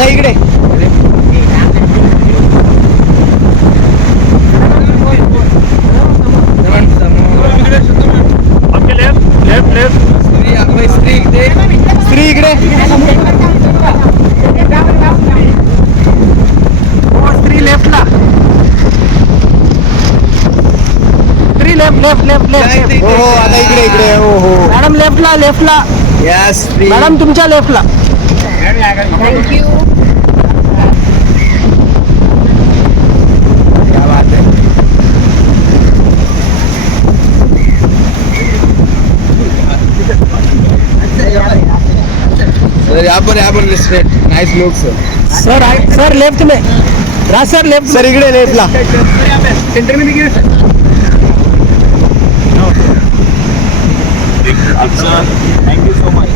दादा इकडे. स्त्री इकडे. स्त्री लेफ्टला. स्त्री लेफ्ट लेफ्ट लेफ्ट लेफ्ट. हो आता इकडे इकडे. हो हो मॅडम लेफ्टला लेफ्टला. यस मॅडम तुमच्या लेफ्टला. थँक्यू. क्या बात है. सर यहाँ पर straight nice look sir. Sir left में. Raj sir left. सर इकडे लेफ्टला. सेंटर में देखिए सर. Thank you so much.